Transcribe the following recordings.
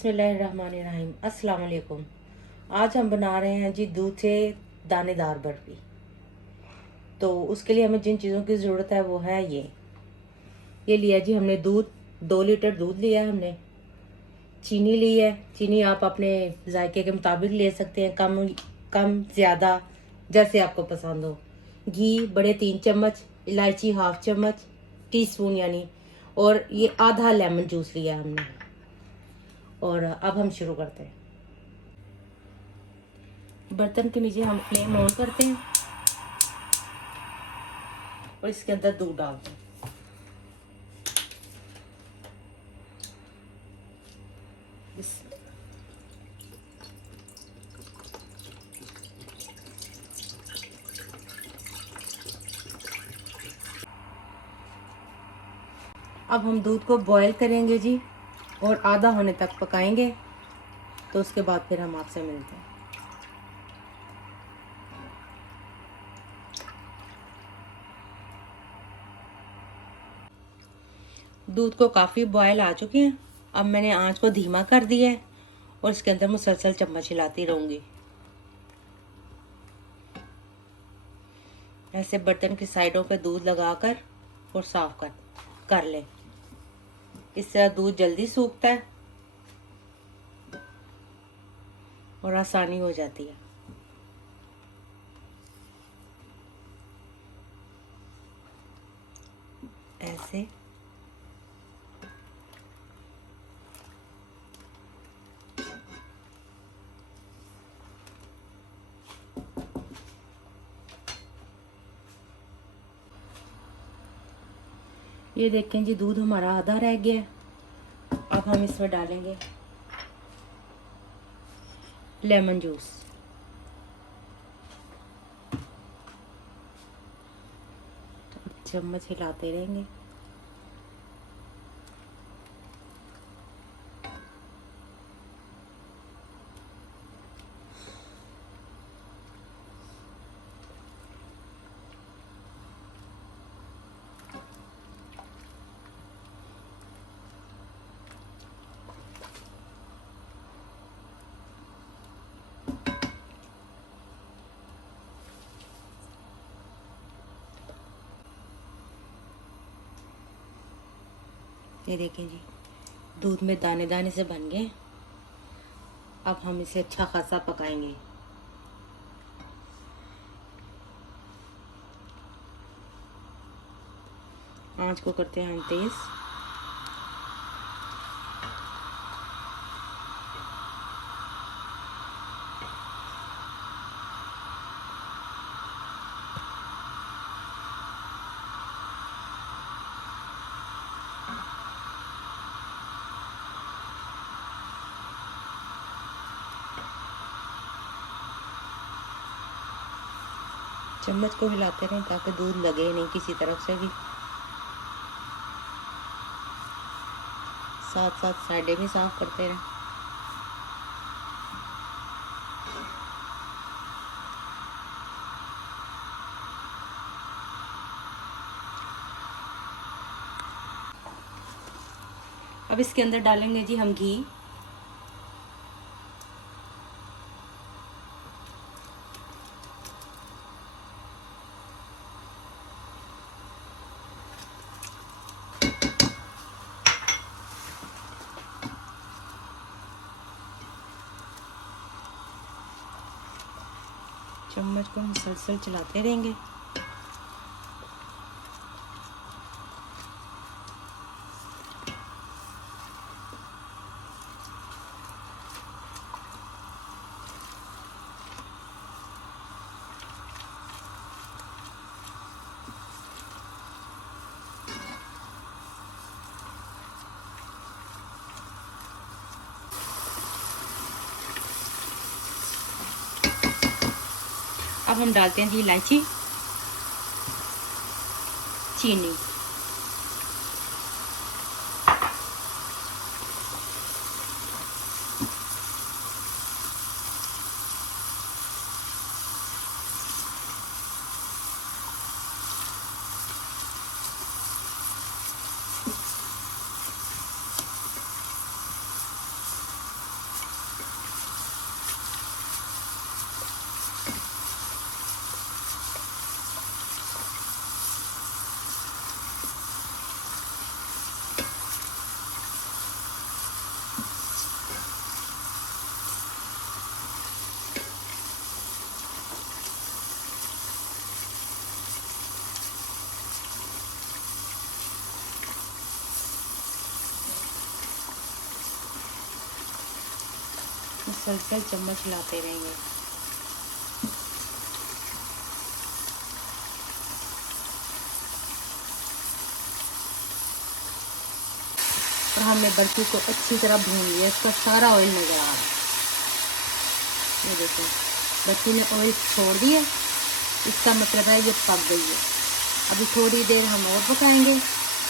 बिस्मिल्लाहिर्रहमानिर्रहीम। अस्सलाम वालेकुम। आज हम बना रहे हैं जी दूध से दानेदार बर्फ़ी। तो उसके लिए हमें जिन चीज़ों की ज़रूरत है वो है ये लिया जी हमने दूध, 2 लीटर दूध लिया है हमने। चीनी ली है, चीनी आप अपने जायके के मुताबिक ले सकते हैं, कम कम ज़्यादा जैसे आपको पसंद हो। घी बड़े 3 चम्मच, इलायची हाफ चम्मच, टीस्पून यानी, और ये आधा लेमन जूस लिया हमने। और अब हम शुरू करते हैं। बर्तन के नीचे हम फ्लेम ऑन करते हैं और इसके अंदर दूध डालते हैं। अब हम दूध को बॉईल करेंगे जी और आधा होने तक पकाएंगे, तो उसके बाद फिर हम आपसे मिलते हैं। दूध को काफ़ी बॉयल आ चुके हैं। अब मैंने आंच को धीमा कर दिया है और इसके अंदर मुसलसल चम्मच हिलाती रहूँगी। ऐसे बर्तन की साइडों पे दूध लगाकर और साफ कर लें। इस तरह दूध जल्दी सूखता है और आसानी हो जाती है। ऐसे ये देखें जी, दूध हमारा आधा रह गया है। अब हम इसमें डालेंगे लेमन जूस। चम्मच हिलाते रहेंगे। ये देखें जी, दूध में दाने दाने से बन गए। अब हम इसे अच्छा खासा पकाएंगे। आंच को करते हैं हम तेज। चम्मच को हिलाते रहें ताकि दूध लगे नहीं किसी तरफ से भी। साथ साथ साइडें भी साफ करते रहें। अब इसके अंदर डालेंगे जी हम घी। चम्मच को मुसलसल चलाते रहेंगे। अब हम डालते हैं जी इलायची, चीनी, मुसलसल चम्मच हिलाते रहेंगे। और हमने बर्फी को अच्छी तरह भून लिया, इसका सारा ऑयल नज़र आ रहा है। ये देखो बर्फी ने ऑयल छोड़ दिया, इसका मतलब है ये पक गई है। अभी थोड़ी देर हम और पकाएंगे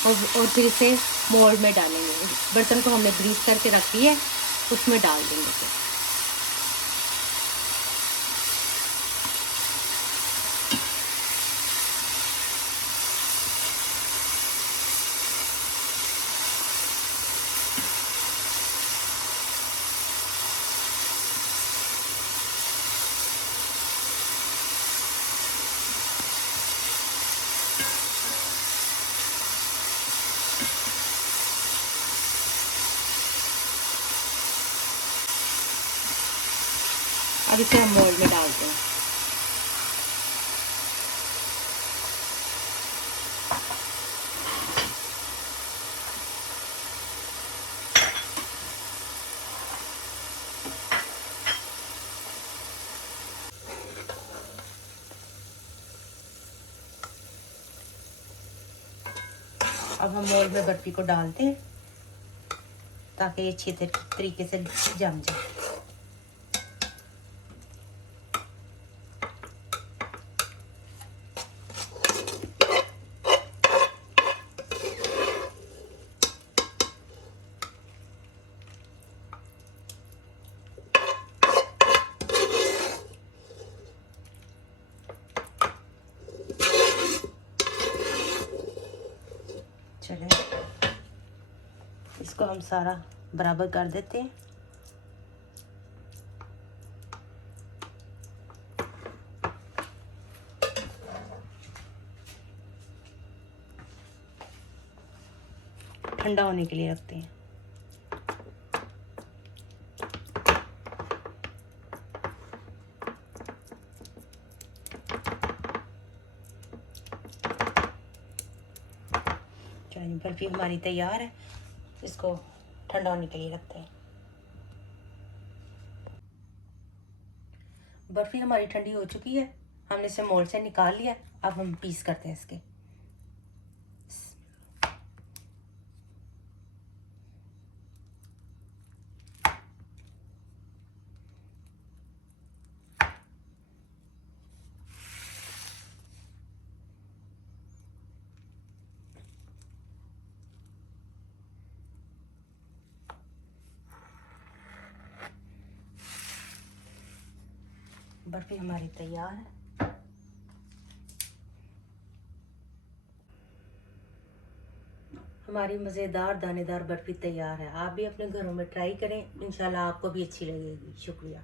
और फिर इसे मोल्ड में डालेंगे। बर्तन को हमने ग्रीस करके रख दिया है, उसमें डाल देंगे फिर। अब इसे हम मोल्ड में डालते हैं। अब हम मोल्ड में बर्फी को डालते हैं ताकि ये अच्छी तरीके से जम जाए। चलें, इसको हम सारा बराबर कर देते हैं। ठंडा होने के लिए रखते हैं। चलिए बर्फी हमारी तैयार है, इसको ठंडा होने के लिए रखते हैं। बर्फी हमारी ठंडी हो चुकी है, हमने इसे मोल्ड से निकाल लिया। अब हम पीस करते हैं इसके। बर्फी हमारी तैयार है। हमारी मज़ेदार दानेदार बर्फी तैयार है। आप भी अपने घरों में ट्राई करें, इंशाल्लाह आपको भी अच्छी लगेगी। शुक्रिया।